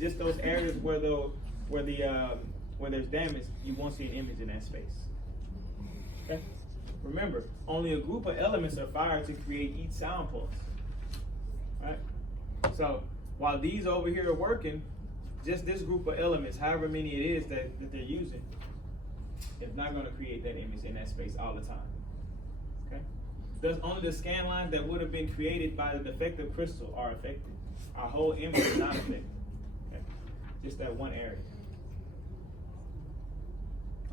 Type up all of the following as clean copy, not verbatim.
just those areas where there's damage, you won't see an image in that space. Okay? Remember, only a group of elements are fired to create each sound pulse. Right? So while these over here are working, just this group of elements, however many it is that they're using, is not going to create that image in that space all the time. Okay? There's only the scan lines that would have been created by the defective crystal are affected. Our whole image is not affected. Okay? Just that one area.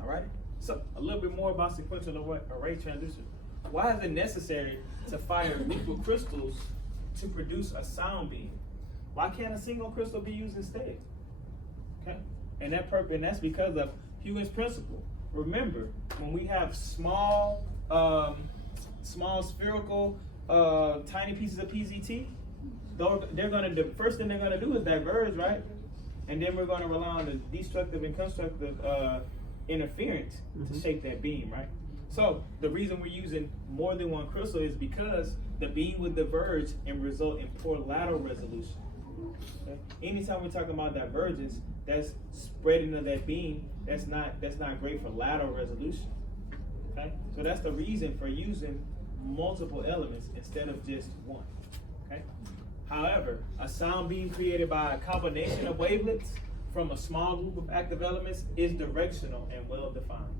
All right? So, a little bit more about sequential array transducer. Why is it necessary to fire a group of crystals to produce a sound beam? Why can't a single crystal be used instead? Okay? And that's because of Huygens principle. Remember, when we have small spherical, tiny pieces of PZT, the first thing they're gonna do is diverge, right? And then we're gonna rely on the destructive and constructive interference to shape that beam, right? So the reason we're using more than one crystal is because the beam would diverge and result in poor lateral resolution. Okay? Anytime we're talking about divergence, that's spreading of that beam. That's not great for lateral resolution. Okay, so that's the reason for using multiple elements instead of just one. Okay. However, a sound beam created by a combination of wavelets from a small group of active elements is directional and well defined.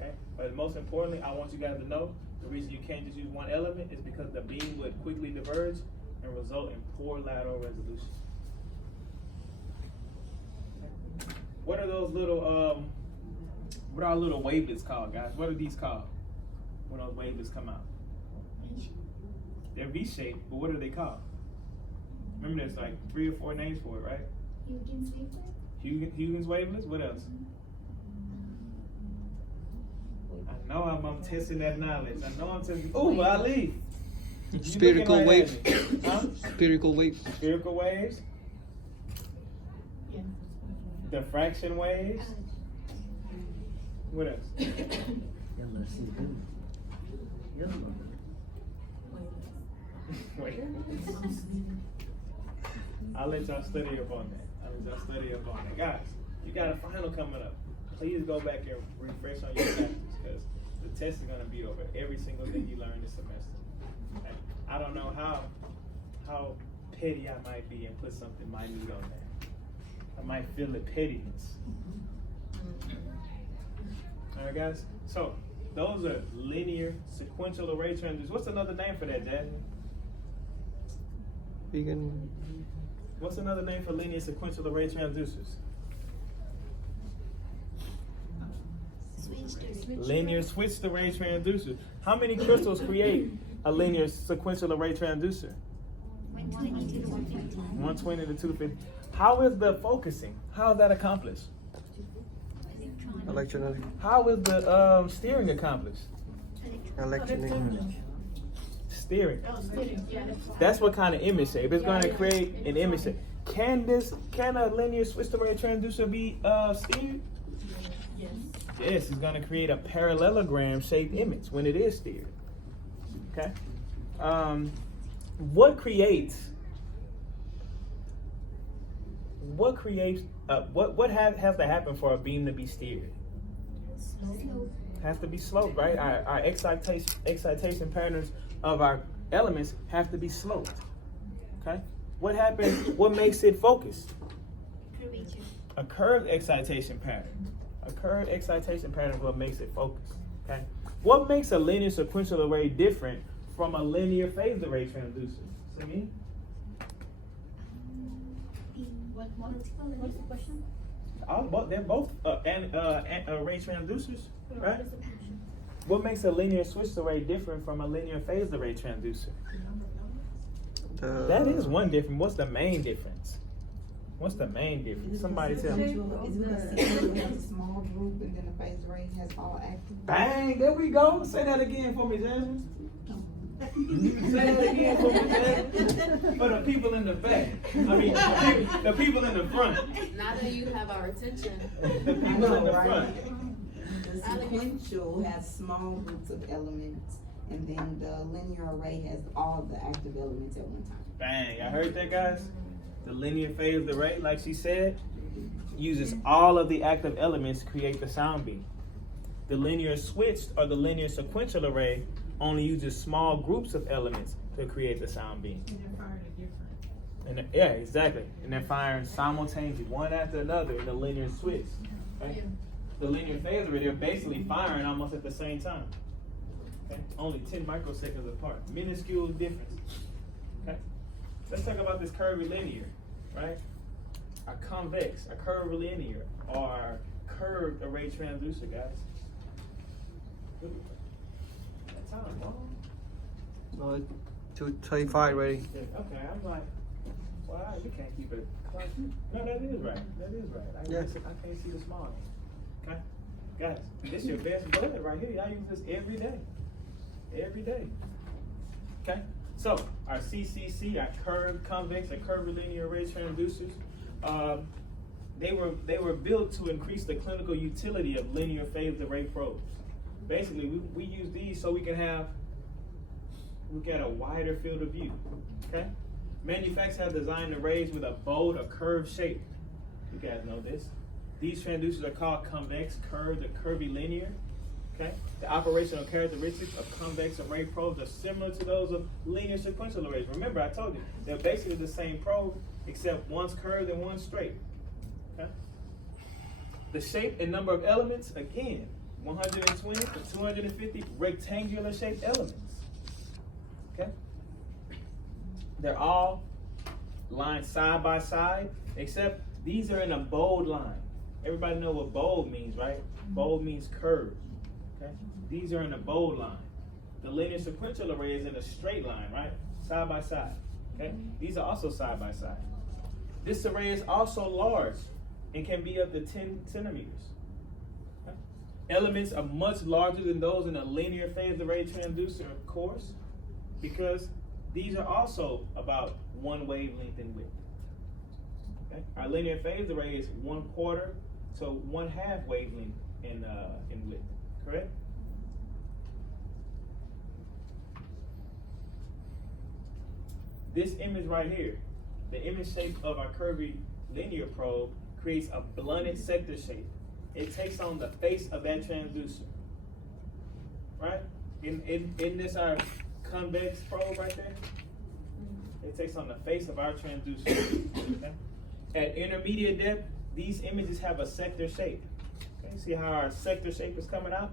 Okay, but most importantly, I want you guys to know the reason you can't just use one element is because the beam would quickly diverge and result in poor lateral resolution. What are those little what are our little wavelets called, guys? What are these called when those wavelets come out? They're V-shaped, but what are they called? Remember, there's like 3 or 4 names for it, right? Huygens wavelets. Huygens wavelets. What else? I know I'm testing that knowledge. I know I'm testing. Oh, Ali. Spherical waves. Huh? Spherical waves. Spherical waves. Yeah. Diffraction waves. What else? Wait. I'll let y'all study up on that. Guys, you got a final coming up. Please go back and refresh on your chapters because the test is going to be over every single thing you learn this semester. Okay? I don't know how petty I might be and put something minute on that. I might feel the pettiness. All right, guys. So those are linear sequential array transducers. What's another name for that, Jasmine? Vegan. What's another name for linear sequential array transducers? Linear switched array transducer. How many crystals create a linear sequential array transducer? 120 to 250. 120 to 250. How is the focusing? How is that accomplished? Electronic. How is the steering accomplished? Electronic. Steering. Oh, steering. Yeah. That's what kind of image shape. It's going to create an image shape. Can a linear switched array transducer be steered? Yes. Yes, it's going to create a parallelogram shaped image when it is steered. Okay. What has to happen for a beam to be steered? Slow. Has to be sloped, right? Our excitation patterns of our elements have to be sloped. Okay. What happens? What makes it focused? Curvature. A curved excitation pattern. A curved excitation pattern is what makes it focused. Okay. What makes a linear sequential array different from a linear phased array transducer? See me? What's the question? They're both array transducers, right? What makes a linear switched array different from a linear phased array transducer? That is one difference. What's the main difference? What's the main difference? Somebody tell me. Is because sequential has a small group and then the phase array has all active? Bang! There we go. Say that again for me, Jasmine. Say that again for me, Jasmine. For the people in the back. I mean, the people in the front. Now that you have our attention. The people in the front. The sequential has small groups of elements, and then the linear array has all the active elements at one time. Bang! I heard that, guys. The linear phased array, like she said, uses all of the active elements to create the sound beam. The linear switched or the linear sequential array only uses small groups of elements to create the sound beam. And they're firing it different. And yeah, exactly. And they're firing simultaneously, one after another in the linear switch. Right? Yeah. The linear phase array, they're basically firing almost at the same time. Okay? Only 10 microseconds apart. Minuscule difference. Okay? Let's talk about this curvilinear, right? A convex, a curvilinear, or curved array transducer, guys. That time, bro. 2:35 ready. Yeah, okay, I'm like, wow, you can't keep it. No, that is right. That is right. Yeah. I can't see the small. Okay, guys, this is your best blood right here. Y'all use this every day. Every day. Okay, so our CCC, our curved convex, our curvilinear array transducers, they were built to increase the clinical utility of linear phased array probes. Basically, we use these so we can get a wider field of view. Okay? Manufacturers have designed arrays with a bold or curved shape. You guys know this. These transducers are called convex, curved, or curvilinear. Okay? The operational characteristics of convex array probes are similar to those of linear sequential arrays. Remember, I told you, they're basically the same probe, except one's curved and one's straight. Okay? The shape and number of elements, again, 120 to 250 rectangular shaped elements. Okay? They're all lined side by side, except these are in a bold line. Everybody know what bold means, right? Bold means curved. Okay? These are in a bold line. The linear sequential array is in a straight line, right? Side by side. Okay? These are also side by side. This array is also large and can be up to 10 centimeters. Okay? Elements are much larger than those in a linear phased array transducer, of course, because these are also about one wavelength in width. Okay? Our linear phased array is 1/4 to 1/2 wavelength in width. Correct? This image right here, the image shape of our curvilinear probe, creates a blunted sector shape. It takes on the face of that transducer. Right? Isn't this our convex probe right there? It takes on the face of our transducer. Okay? At intermediate depth, these images have a sector shape. Okay? See how our sector shape is coming out?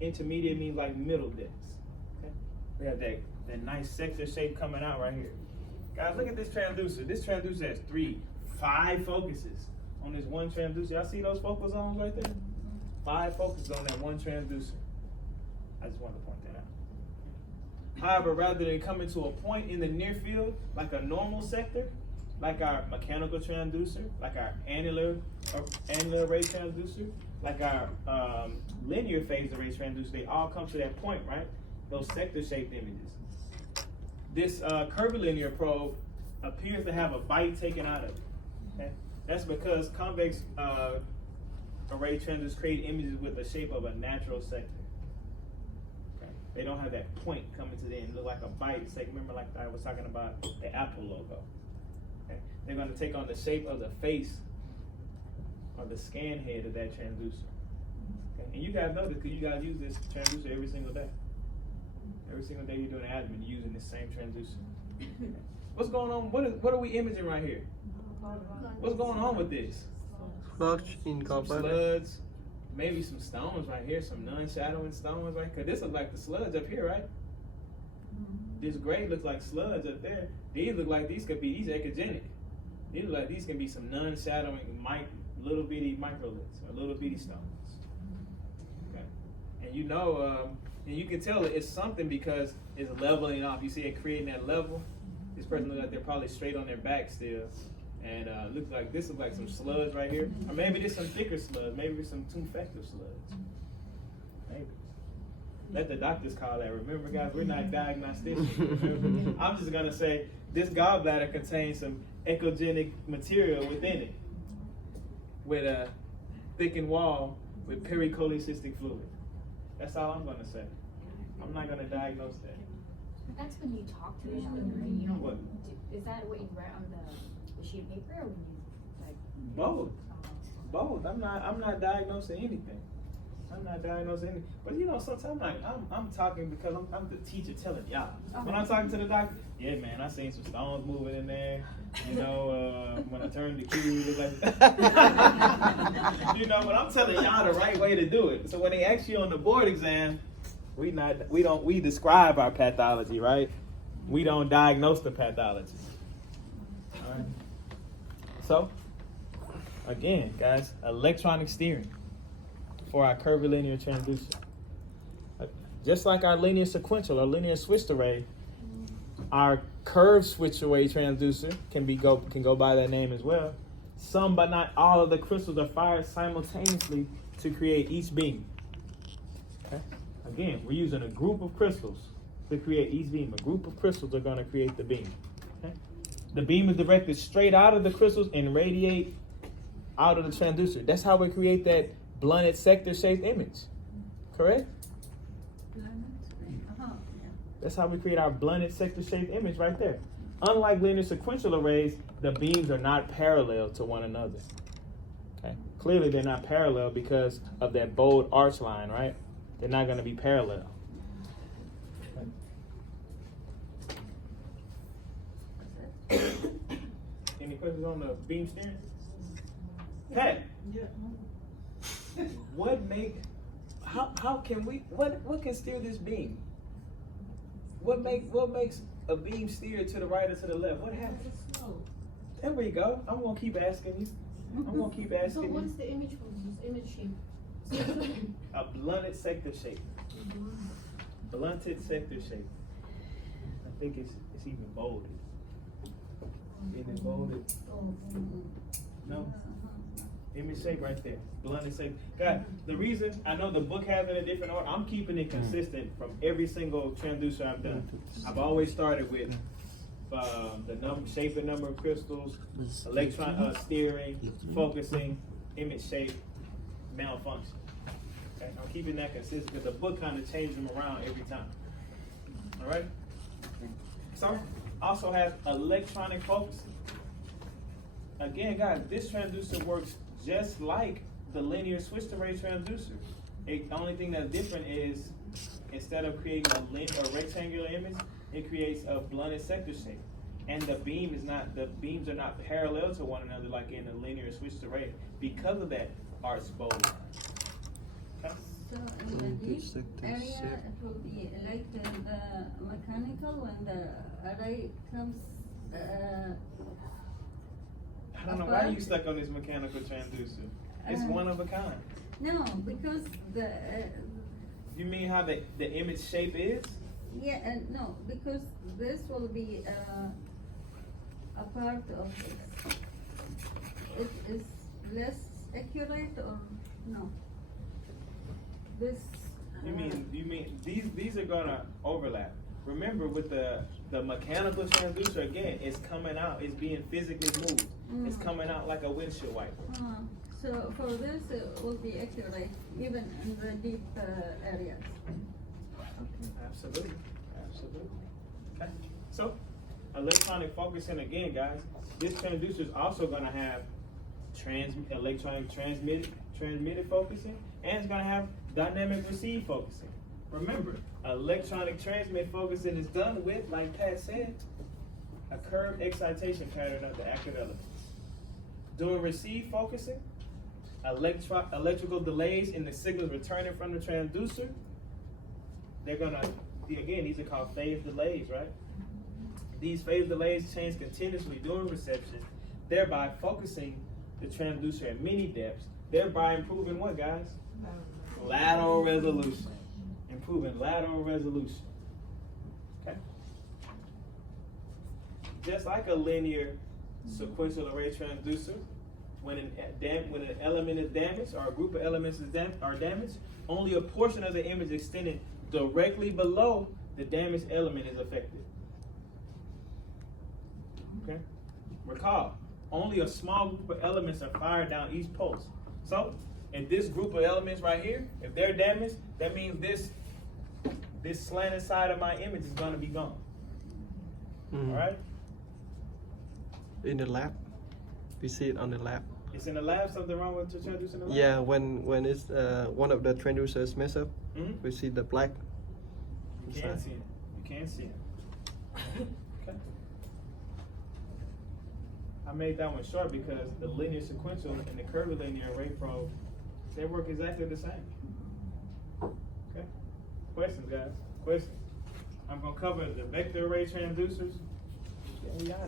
Intermediate means like middle depths. Okay? We have that nice sector shape coming out right here. Guys, look at this transducer. This transducer has 5 focuses on this one transducer. Y'all see those focal zones right there? 5 focuses on that one transducer. I just wanted to point that out. However, rather than coming to a point in the near field, like a normal sector, like our mechanical transducer, like our annular array transducer, like our linear phased array transducer, they all come to that point, right? Those sector-shaped images. This curvilinear probe appears to have a bite taken out of it. Okay? That's because convex array transducers create images with the shape of a natural sector. Okay? They don't have that point coming to the end. Look like a bite. It's like, remember, like I was talking about the Apple logo. Okay? They're going to take on the shape of the face or the scan head of that transducer. Okay? And you guys know this because you guys use this transducer every single day. Every single day you're doing admin, you're using the same transducer. Okay? What's going on? What are we imaging right here? What's going on with this? Flux in Some copper. sludge, maybe some stones right here, some non-shadowing stones, right? Because this looks like the sludge up here, right? This gray looks like sludge up there. These look like these echogenic. These look like these can be some non-shadowing little bitty microliths or little bitty stones. Okay. And you know, and you can tell it's something because it's leveling off. You see it creating that level. This person looks like they're probably straight on their back still. And looks like some sludge right here. Or maybe there's some thicker sludge. Maybe there's some tumefactive sludge. Maybe. Let the doctors call that. Remember, guys, we're not diagnosticians. I'm just going to say this gallbladder contains some echogenic material within it with a thickened wall with pericholecystic fluid. That's all I'm going to say. I'm not going to diagnose that. That's when you talk to them, right? You don't. What? Is that what you read on the sheet of paper, or when you like? Both. Both. I'm not diagnosing anything. I'm not diagnosing anything. But you know, sometimes I'm talking because I'm the teacher telling y'all. When I'm talking to the doctor, yeah, man, I seen some stones moving in there. You know, when I turned the key, it was like, you know, but I'm telling y'all the right way to do it. So when they ask you on the board exam, we describe our pathology, right? We don't diagnose the pathology. All right. So, again, guys, electronic steering for our curvilinear transducer. Just like our linear sequential or linear switched array, our curved switch array transducer can go by that name as well. Some but not all of the crystals are fired simultaneously to create each beam. Okay? Again, we're using a group of crystals to create each beam. A group of crystals are going to create the beam. Okay? The beam is directed straight out of the crystals and radiate out of the transducer. That's how we create that blunted sector-shaped image. Correct? That's how we create our blunted sector-shaped image right there. Unlike linear sequential arrays, the beams are not parallel to one another. Okay? Clearly, they're not parallel because of that bold arch line, right? They're not going to be parallel. Okay. Any questions on the beam steering? Pat, what can steer this beam? What makes a beam steer to the right or to the left? What happens? There we go. I'm gonna keep asking you. So what's the image for this image shape? A blunted sector shape. Blunted sector shape. I think it's even bolded. Isn't it bolded? No. Image shape right there. Blunted shape. God, the reason I know the book has it in a different order, I'm keeping it consistent from every single transducer I've done. I've always started with the shape and number of crystals, electron steering, focusing, image shape, malfunction. Okay? I'm keeping that consistent because the book kind of changes them around every time. All right. So also has electronic focusing. Again, guys, this transducer works just like the linear switched array transducer. The only thing that's different is instead of creating a rectangular image, it creates a blunted sector shape. And the beams are not parallel to one another like in a linear switched array. Because of that, arcs bold. Okay? So in the deep area, it will be like the mechanical when the array comes. I don't know why you stuck on this mechanical transducer. It's one of a kind. No, because the. You mean how the image shape is? Yeah, no, because this will be a part of this. It is less accurate or no? This. You mean these are gonna overlap. Remember with the mechanical transducer again, it's coming out, it's being physically moved. It's coming out like a windshield wiper. So for this it will be accurate even in the deep areas. Absolutely. Okay. So electronic focusing again, guys. This transducer is also gonna have electronic transmitted focusing, and it's gonna have dynamic receive focusing. Remember, electronic transmit focusing is done with, like Pat said, a curved excitation pattern of the active elements. During receive focusing, electrical delays in the signals returning from the transducer, they're gonna, again, these are called phase delays, right? These phase delays change continuously during reception, thereby focusing the transducer at many depths, thereby improving what, guys? Lateral resolution. Improving lateral resolution. Okay? Just like a linear sequential array transducer, when an element is damaged or a group of elements are damaged, only a portion of the image extended directly below the damaged element is affected. Okay? Recall, only a small group of elements are fired down each pulse. So, if this group of elements right here, if they're damaged, that means this slanted side of my image is going to be gone. All right? In the lab? We see it on the lab. It's in the lab. Something wrong with the transducer in the lab? Yeah, when it's one of the transducers mess up, Mhm. we see the black. You can't see it. You can't see it. Okay. I made that one short because the linear sequential and the curvilinear array probe, they work exactly the same. Okay. Questions, guys? Questions? I'm gonna cover the vector array transducers. Yeah, we got it.